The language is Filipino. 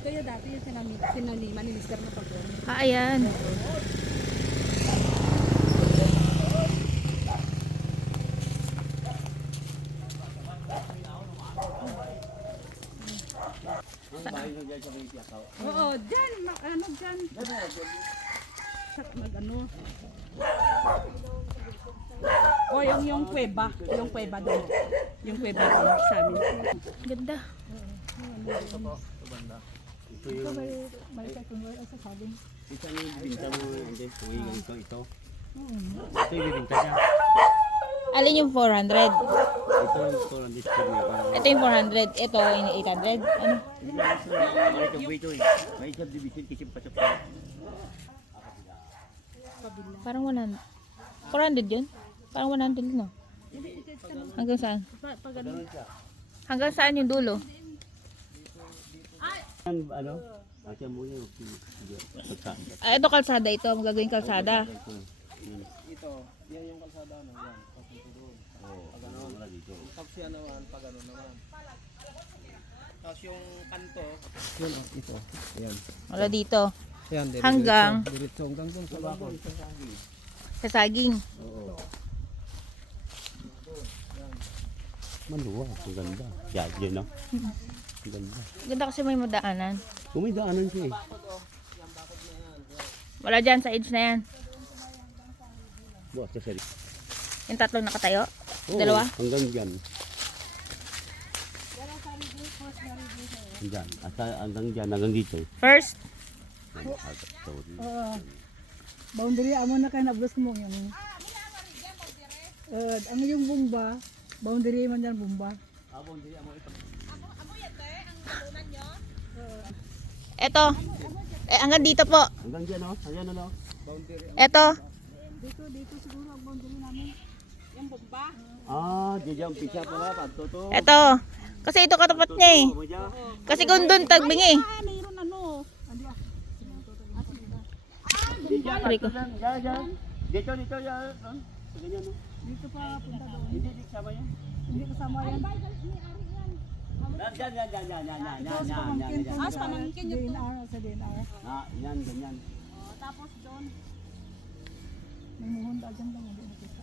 Ito yung dati yung sinaniman ni Mr. na pagod. Ah, ayan. Oo, dyan. Ano dyan? Mag ano? O yung kuweba. Yung kuweba doon. Yung kuweba doon sa amin. Ganda. Ito yung May katunod sa sabing. isa yung bibinta mo hindi ganito ito. Ito yung bibinta niya. Alin yung 400? Ito yung 400 square meter. Ito yung 400. Ito yung 800. Ano? Hindi lang ito. Balik ang ito eh. May subdivision kasi pasok pa. Parang 100. 400 yun? Parang 100 no? Hanggang saan? Ganun siya. Hanggang saan yung dulo? Ano? Ate mo yun. Pagsaan. Ah, ito kalsada ito. Magagawing kalsada. Ito, yan yung kalsada ano yan. Papunta doon. Oo. Wala dito. Tapos yan naman, pag ano naman. Tapos yung kanto, yun oh, ito. Ayan. Wala dito. Ayan, Hanggang? Diretso hanggang doon sa bakod. Sa saging. Oo. Maluwa. Ang ganda. Yan no? Ang ganda. Ganda kasi may madaanan. Kung may daanan siya eh. Wala dyan sa edge na yan. Bukas sa Yung tatlong nakatayo. Oo, Dalawa. hanggang dyan. Hanggang. Hanggang dyan. Hanggang dito. First. Boundary amo na kay nablos mo yung. Ang yung bumba, boundary man yan bumba. Ito. Hanggang dito po. Hanggang dyan o. Hanggang ano. Ito. Dito siguro ang boundary namin. Yung bumba. Diyan pisa pala. Pagtoto. Ito. Kasi ito katapat niya eh. Kasi kung doon tagbingi. Mayroon ano. Rico. Dito, yan. Ganyan no. Dito pa punta doon. Hindi, sama yan. Hindi kasama yan. Yan. As pamangkin yung DNR sa DNR. Yan, ganyan. Tapos doon. May muhon dyan lang. Hindi nakita.